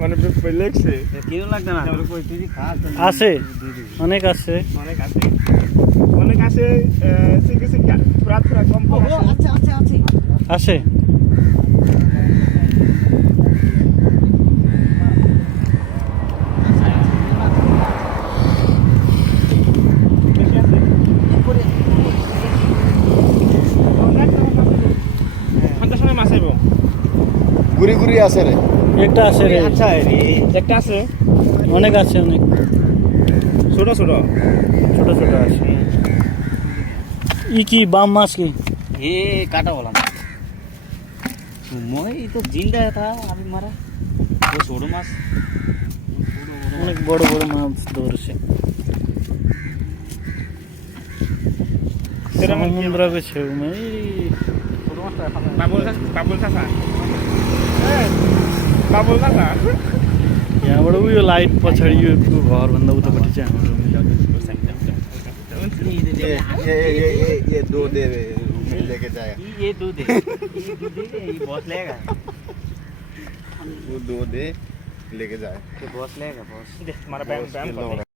মানে লেগছে কেউ লাগবে না আছে অনেক আছে অনেক আছে অনেক আছে ঠিক আছে পুরা পুরা কম কম আছে আছে ঘুরি ঘুরি আছে রে একটা আছে রে আচ্ছা একটা আছে অনেক আছে অনেক ছোট ছোট ছোট ছোট আছে ই কি বাম মাছ কি हे काटा वाला मैं तो जिंदा था अभी मारा वो छोड़ो मास অনেক বড় বড় মাছ ধরছে সমুদ্রকে छेउ में बाबुल सासा बाबुल सासा यहाँबाट उयो लाइट पछाडि यो घरभन्दा उतापट्टि चाहिँ हाम्रो ये दो दे लेके जाएगा ये दूध है ये बॉस लेगा वो दो दे लेके जाए ये बॉस लेगा बॉस तुम्हारा बैंक